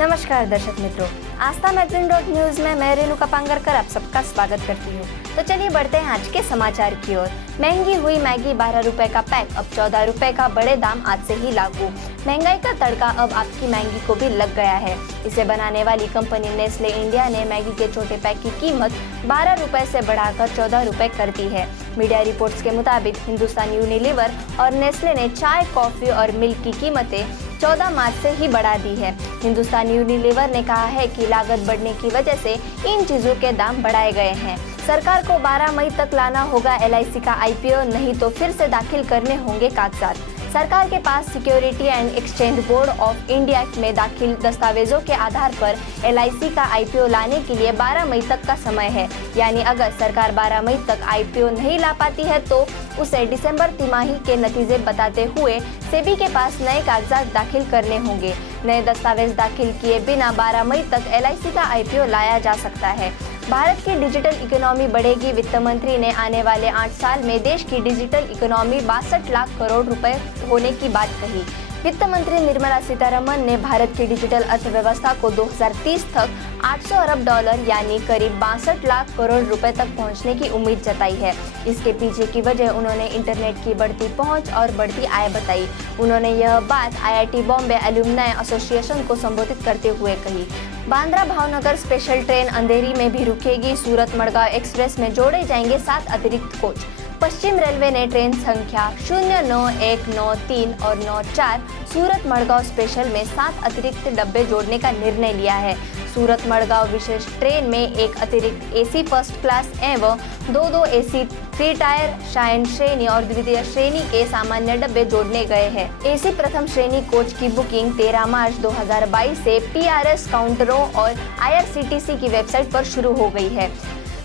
नमस्कार दर्शक मित्रों, आस्था मैगजीन न्यूज में मैं रेणुका पांगरकर आप सबका स्वागत करती हूँ। तो चलिए बढ़ते हैं आज के समाचार की ओर। महंगी हुई मैगी 12 रुपए का पैक अब 14 रुपए का बड़े दाम आज से ही लागू। महंगाई का तड़का अब आपकी मैगी को भी लग गया है। इसे बनाने वाली कंपनी नेस्ले इंडिया ने मैगी के छोटे पैक की कीमत 12 रुपए से बढ़ाकर 14 रुपए कर दी है। मीडिया रिपोर्ट्स के मुताबिक हिंदुस्तान यूनिलीवर और नेस्ले ने चाय, कॉफी और मिल्क की कीमतें 14 मार्च से ही बढ़ा दी है। हिंदुस्तान यूनिलीवर ने कहा है कि लागत बढ़ने की वजह से इन चीजों के दाम बढ़ाए गए हैं। सरकार को 12 मई तक लाना होगा LIC का IPO, नहीं तो फिर से दाखिल करने होंगे कागजात। सरकार के पास Security and Exchange Board of India में दाखिल दस्तावेजों के आधार पर LIC का IPO लाने के लिए 12 मई तक का समय है। यानी अगर सरकार 12 मई तक IPO नहीं ला पाती है तो उसे दिसंबर तिमाही के नतीजे बताते हुए सेबी के पास नए कागजात दाखिल करने होंगे। नए दस्तावेज दाखिल किए बिना 12 मई तक LIC का IPO लाया जा सकता है। भारत की डिजिटल इकोनॉमी बढ़ेगी। वित्त मंत्री ने आने वाले 8 साल में देश की डिजिटल इकोनॉमी 62 लाख करोड़ रुपए होने की बात कही। वित्त मंत्री निर्मला सीतारमण ने भारत की डिजिटल अर्थव्यवस्था को 2030 तक 800 अरब डॉलर यानी करीब 62 लाख करोड़ रुपए तक पहुंचने की उम्मीद जताई है। इसके पीछे की वजह उन्होंने इंटरनेट की बढ़ती पहुंच और बढ़ती आय बताई। उन्होंने यह बात IIT बॉम्बे एल्यूमनाई एसोसिएशन को संबोधित करते हुए कही। बांद्रा भावनगर स्पेशल ट्रेन अंधेरी में भी रुकेगी। सूरत मडगांव एक्सप्रेस में जोड़े जाएंगे 7 अतिरिक्त कोच। पश्चिम रेलवे ने ट्रेन संख्या 09, 1, 9, 3 और 9, 4 सूरत मडगांव स्पेशल में 7 अतिरिक्त डब्बे जोड़ने का निर्णय लिया है। सूरत मडगांव विशेष ट्रेन में एक अतिरिक्त AC फर्स्ट क्लास एवं 2 AC 3 टायर शाइन श्रेणी और द्वितीय श्रेणी के सामान्य डब्बे जोड़ने गए हैं। AC प्रथम श्रेणी कोच की बुकिंग 13 मार्च 2022 से PRS काउंटरों और IRCTC की वेबसाइट पर शुरू हो गई है।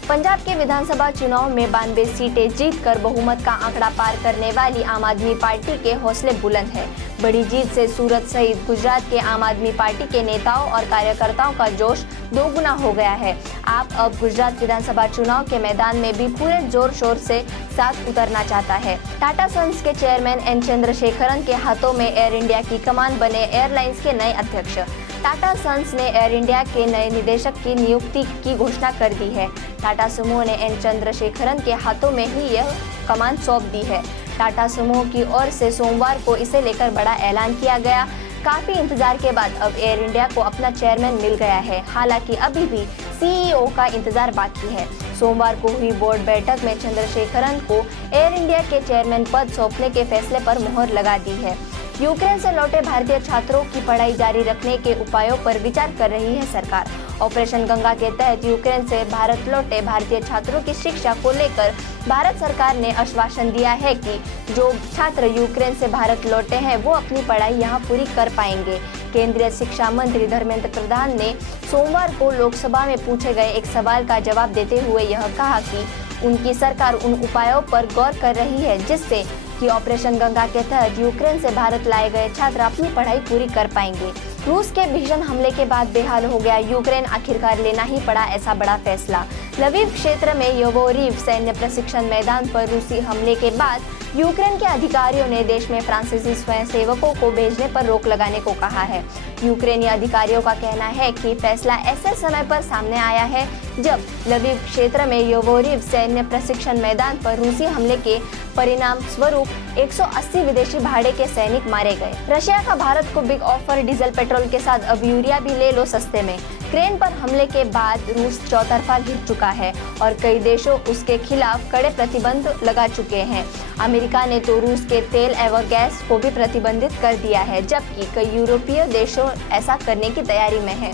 पंजाब के विधानसभा चुनाव में 92 सीटें जीतकर बहुमत का आंकड़ा पार करने वाली आम आदमी पार्टी के हौसले बुलंद है। बड़ी जीत से सूरत सहित गुजरात के आम आदमी पार्टी के नेताओं और कार्यकर्ताओं का जोश दोगुना हो गया है। आप अब गुजरात विधानसभा चुनाव के मैदान में भी पूरे जोर शोर से साथ उतरना चाहता है। टाटा सन्स के चेयरमैन N चंद्रशेखरन के हाथों में एयर इंडिया की कमान बने एयरलाइंस के नए अध्यक्ष। टाटा सन्स ने एयर इंडिया के नए निदेशक की नियुक्ति की घोषणा कर दी है। टाटा समूह ने N चंद्रशेखरन के हाथों में ही यह कमान सौंप दी है। टाटा समूह की ओर से सोमवार को इसे लेकर बड़ा ऐलान किया गया। काफी इंतजार के बाद अब एयर इंडिया को अपना चेयरमैन मिल गया है। हालांकि अभी भी CEO का इंतजार बाकी है। सोमवार को हुई बोर्ड बैठक में चंद्रशेखरन को एयर इंडिया के चेयरमैन पद सौंपने के फैसले पर मुहर लगा दी है। यूक्रेन से लौटे भारतीय छात्रों की पढ़ाई जारी रखने के उपायों पर विचार कर रही है सरकार। ऑपरेशन गंगा के तहत यूक्रेन से भारत लौटे भारतीय छात्रों की शिक्षा को लेकर भारत सरकार ने आश्वासन दिया है कि जो छात्र यूक्रेन से भारत लौटे हैं वो अपनी पढ़ाई यहां पूरी कर पाएंगे। केंद्रीय शिक्षा मंत्री धर्मेंद्र प्रधान ने सोमवार को लोकसभा में पूछे गए एक सवाल का जवाब देते हुए यह कहा कि उनकी सरकार उन उपायों पर गौर कर रही है जिससे कि ऑपरेशन गंगा के तहत यूक्रेन से भारत लाए गए छात्र अपनी पढ़ाई पूरी कर पाएंगे। रूस के भीषण हमले के बाद बेहाल हो गया यूक्रेन, आखिरकार लेना ही पड़ा ऐसा बड़ा फैसला। लवीव क्षेत्र में योवोरिव सैन्य प्रशिक्षण मैदान पर रूसी हमले के बाद यूक्रेन के अधिकारियों ने देश में फ्रांसीसी स्वयंसेवकों को भेजने पर रोक लगाने को कहा है। यूक्रेनी अधिकारियों का कहना है कि फैसला ऐसे समय पर सामने आया है जब लवीव क्षेत्र में योवोरिव सैन्य प्रशिक्षण मैदान पर रूसी हमले के परिणाम स्वरूप 180 विदेशी भाड़े के सैनिक मारे गए। रशिया का भारत को बिग ऑफर, डीजल पेट्रोल के साथ अब यूरिया भी ले लो सस्ते में। यूक्रेन पर हमले के बाद रूस चौतरफा घिर चुका है और कई देशों उसके खिलाफ कड़े प्रतिबंध लगा चुके हैं। अमेरिका ने तो रूस के तेल एवं गैस को भी प्रतिबंधित कर दिया है, जबकि कई यूरोपीय देशों ऐसा करने की तैयारी में है।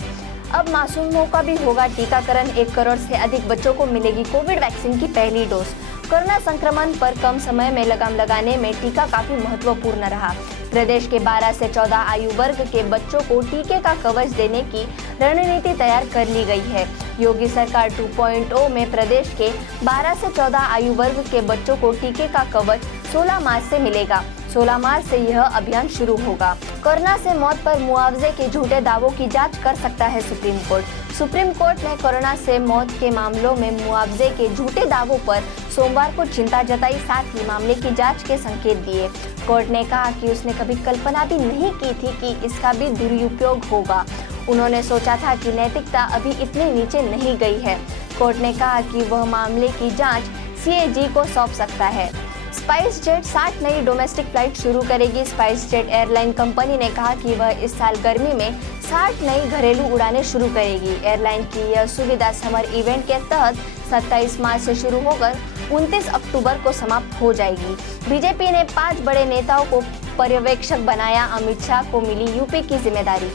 अब मासूमों का भी होगा टीकाकरण। 1 करोड़ से अधिक बच्चों को मिलेगी कोविड वैक्सीन की पहली डोज। कोरोना संक्रमण पर कम समय में लगाम लगाने में टीका काफी महत्वपूर्ण रहा। प्रदेश के 12 से 14 आयु वर्ग के बच्चों को टीके का कवच देने की रणनीति तैयार कर ली गई है। योगी सरकार 2.0 में प्रदेश के 12 से 14 आयु वर्ग के बच्चों को टीके का कवच 16 मार्च से मिलेगा। 16 मार्च से यह अभियान शुरू होगा। कोरोना से मौत पर मुआवजे के झूठे दावों की जांच कर सकता है सुप्रीम कोर्ट। सुप्रीम कोर्ट ने कोरोना से मौत के मामलों में मुआवजे के झूठे दावों पर सोमवार को चिंता जताई, साथ ही मामले की जांच के संकेत दिए। कोर्ट ने कहा कि उसने कभी कल्पना भी नहीं की थी कि इसका भी दुरुपयोग होगा। उन्होंने सोचा था कि नैतिकता अभी इतनी नीचे नहीं गई है। कोर्ट ने कहा कि वह मामले की जांच CAG को सौंप सकता है। स्पाइस जेट 60 नई डोमेस्टिक फ्लाइट शुरू करेगी। स्पाइस जेट एयरलाइन कंपनी ने कहा कि वह इस साल गर्मी में 60 नई घरेलू उड़ानें शुरू करेगी। एयरलाइन की यह सुविधा समर इवेंट के तहत 27 मार्च से शुरू होकर 29 अक्टूबर को समाप्त हो जाएगी। बीजेपी ने 5 बड़े नेताओं को पर्यवेक्षक बनाया। अमित शाह को मिली यूपी की जिम्मेदारी।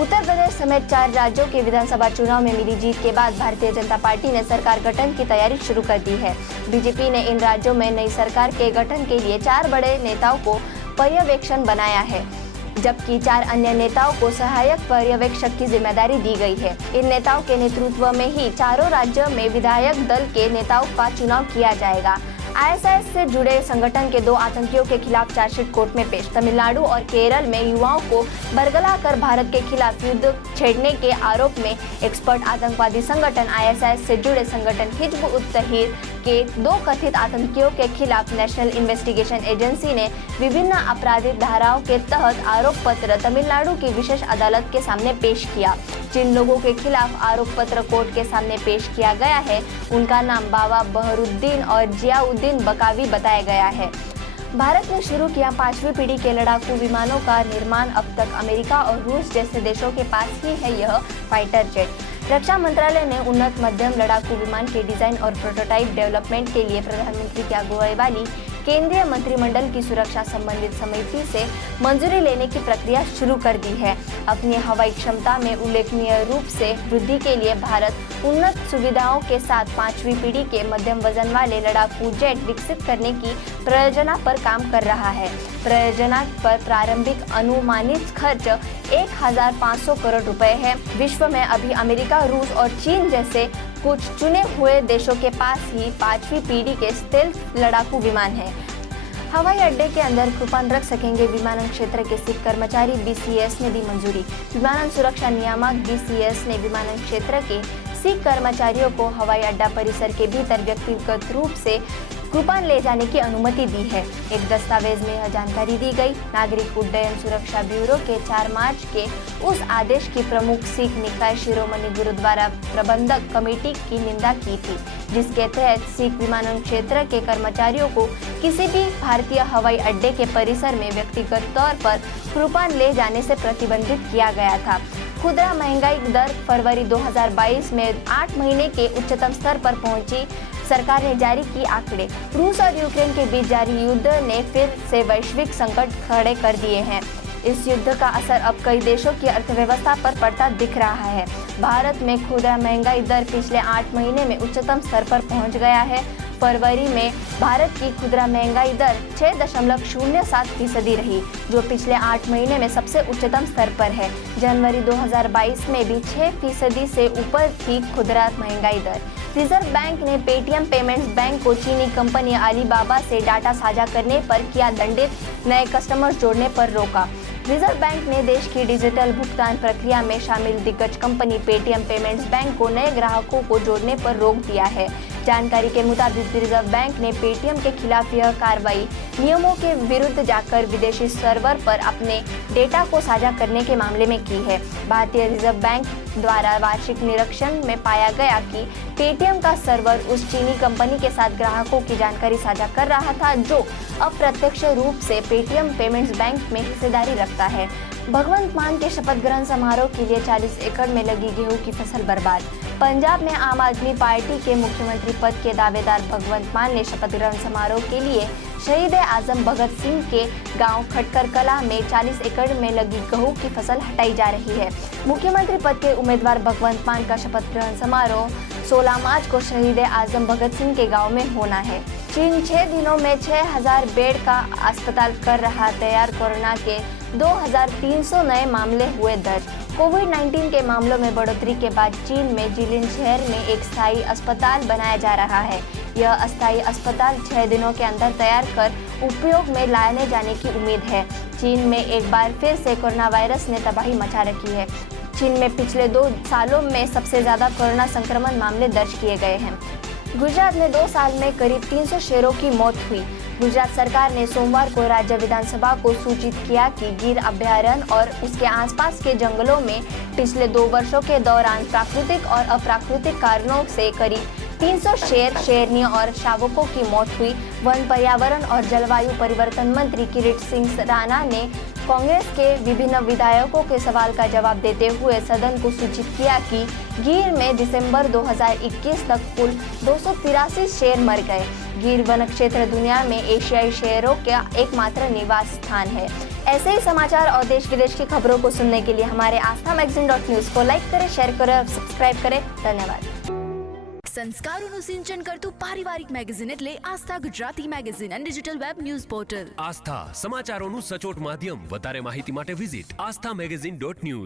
उत्तर प्रदेश समेत 4 राज्यों के विधानसभा चुनाव में मिली जीत के बाद भारतीय जनता पार्टी ने सरकार गठन की तैयारी शुरू कर दी है। बीजेपी ने इन राज्यों में नई सरकार के गठन के लिए 4 बड़े नेताओं को पर्यवेक्षक बनाया है, जबकि 4 अन्य नेताओं को सहायक पर्यवेक्षक की जिम्मेदारी दी गई है। इन नेताओं के नेतृत्व में ही चारों राज्यों में विधायक दल के नेताओं का चुनाव किया जाएगा। ISIS से जुड़े संगठन के 2 आतंकियों के खिलाफ चार्जशीट कोर्ट में पेश। तमिलनाडु और केरल में युवाओं को बरगला कर भारत के खिलाफ युद्ध छेड़ने के आरोप में एक्सपर्ट आतंकवादी संगठन ISIS से जुड़े संगठन हिजब उत तहरीर के 2 कथित आतंकियों के खिलाफ नेशनल इन्वेस्टिगेशन एजेंसी ने विभिन्न आपराधिक धाराओं के तहत आरोप पत्र तमिलनाडु की विशेष अदालत के सामने पेश किया। जिन लोगों के खिलाफ आरोप पत्र कोर्ट के सामने पेश किया गया है, उनका नाम बाबा बहरुद्दीन और जियाउद्दीन बकावी बताया गया है। भारत ने शुरू किया 5वीं पीढ़ी के लड़ाकू विमानों का निर्माण। अब तक अमेरिका और रूस जैसे देशों के पास ही है यह फाइटर जेट। रक्षा मंत्रालय ने उन्नत मध्यम लड़ाकू विमान के डिजाइन और प्रोटोटाइप डेवलपमेंट के लिए प्रधानमंत्री की अगुवाई वाली केंद्रीय मंत्रिमंडल की सुरक्षा संबंधित समिति से मंजूरी लेने की प्रक्रिया शुरू कर दी है। अपनी हवाई क्षमता में उल्लेखनीय रूप से वृद्धि के लिए भारत उन्नत सुविधाओं के साथ 5वीं पीढ़ी के मध्यम वजन वाले लड़ाकू जेट विकसित करने की परियोजना पर काम कर रहा है। परियोजना पर प्रारंभिक अनुमानित खर्च 1500 करोड़ रुपए है। विश्व में अभी अमेरिका, रूस और चीन जैसे कुछ चुने हुए देशों के पास ही 5वीं पीढ़ी के स्टेल्थ लड़ाकू विमान हैं। हवाई अड्डे के अंदर कूपन रख सकेंगे विमानन क्षेत्र के सिख कर्मचारी। BCS ने दी मंजूरी। विमानन सुरक्षा नियामक BCS ने विमानन क्षेत्र के सिख कर्मचारियों को हवाई अड्डा परिसर के भीतर व्यक्तिगत रूप से कूपन ले जाने की अनुमति दी है। एक दस्तावेज में यह जानकारी दी गई। नागरिक उड्डयन सुरक्षा ब्यूरो के 4 मार्च के उस आदेश की प्रमुख सिख निकाय शिरोमणि गुरुद्वारा प्रबंधक कमेटी की निंदा की थी, जिसके तहत सिख विमानन क्षेत्र के कर्मचारियों को किसी भी भारतीय हवाई अड्डे के परिसर में व्यक्तिगत तौर पर कूपन ले जाने से प्रतिबंधित किया गया था। खुदरा महंगाई दर फरवरी 2022 में 8 महीने के उच्चतम स्तर पर पहुंची। सरकार ने जारी की आंकड़े। रूस और यूक्रेन के बीच जारी युद्ध ने फिर से वैश्विक संकट खड़े कर दिए हैं। इस युद्ध का असर अब कई देशों की अर्थव्यवस्था पर पड़ता दिख रहा है। भारत में खुदरा महंगाई दर पिछले 8 महीने में उच्चतम स्तर पर पहुंच गया है। फरवरी में भारत की खुदरा महंगाई दर 6.07% रही, जो पिछले 8 महीने में सबसे उच्चतम स्तर पर है। जनवरी 2022 में भी 6% से ऊपर थी खुदरा महंगाई दर। रिजर्व बैंक ने पेटीएम पेमेंट्स बैंक को चीनी कंपनी अलीबाबा से डाटा साझा करने पर किया दंडित, नए कस्टमर्स जोड़ने पर रोका। रिजर्व बैंक ने देश की डिजिटल भुगतान प्रक्रिया में शामिल दिग्गज कंपनी पेटीएम पेमेंट्स बैंक को नए ग्राहकों को जोड़ने पर रोक दिया है। जानकारी के मुताबिक रिजर्व बैंक ने पेटीएम के खिलाफ यह कार्रवाई नियमों के विरुद्ध जाकर विदेशी सर्वर पर अपने डेटा को साझा करने के मामले में की है। भारतीय रिजर्व बैंक द्वारा वार्षिक निरीक्षण में पाया गया कि पेटीएम का सर्वर उस चीनी कंपनी के साथ ग्राहकों की जानकारी साझा कर रहा था, जो अप्रत्यक्ष रूप से पेटीएम पेमेंट्स बैंक में हिस्सेदारी रखता है। भगवंत मान के शपथ ग्रहण समारोह के लिए 40 एकड़ में लगी गेहूं की फसल बर्बाद। पंजाब में आम आदमी पार्टी के मुख्यमंत्री पद के दावेदार भगवंत मान ने शपथ ग्रहण समारोह के लिए शहीद आजम भगत सिंह के गांव खटकर कला में 40 एकड़ में लगी गेहूं की फसल हटाई जा रही है। मुख्यमंत्री पद के उम्मीदवार भगवंत मान का शपथ ग्रहण समारोह 16 मार्च को शहीद आजम भगत सिंह के गाँव में होना है। चीन 6 दिनों में 6000 बेड का अस्पताल कर रहा तैयार। कोरोना के 2300 नए मामले हुए दर्ज। कोविड-19 के मामलों में बढ़ोतरी के बाद चीन में जिलिन शहर में एक स्थायी अस्पताल बनाया जा रहा है। यह अस्थायी अस्पताल 6 दिनों के अंदर तैयार कर उपयोग में लाने जाने की उम्मीद है। चीन में एक बार फिर से कोरोना वायरस ने तबाही मचा रखी है। चीन में पिछले 2 सालों में सबसे ज्यादा कोरोना संक्रमण मामले दर्ज किए गए हैं। गुजरात में 2 साल में करीब 300 शेरों की मौत हुई। गुजरात सरकार ने सोमवार को राज्य विधानसभा को सूचित किया कि गिर अभयारण्य और उसके आसपास के जंगलों में पिछले 2 वर्षों के दौरान प्राकृतिक और अप्राकृतिक कारणों से करीब 300 शेर, शेरनी और शावकों की मौत हुई। वन, पर्यावरण और जलवायु परिवर्तन मंत्री किरीट सिंह राणा ने कांग्रेस के विभिन्न विधायकों के सवाल का जवाब देते हुए सदन को सूचित किया कि गिर में दिसंबर 2021 तक कुल 283 शेर मर गए। गिर वन क्षेत्र दुनिया में एशियाई शेरों का एकमात्र निवास स्थान है। ऐसे ही समाचार और देश विदेश की खबरों को सुनने के लिए हमारे आस्था मैगजीन.न्यूज़ को लाइक करें, शेयर करें और सब्सक्राइब करें। धन्यवाद। સંસ્કારોનું સિંચન કરતું પારિવારિક મેગેઝિન એટલે આસ્થા ગુજરાતી મેગેઝિન અને ડિજિટલ વેબ ન્યૂઝ પોર્ટલ. આસ્થા સમાચારોનું સચોટ માધ્યમ. વધારે માહિતી માટે વિઝિટ aasthamagazine.news.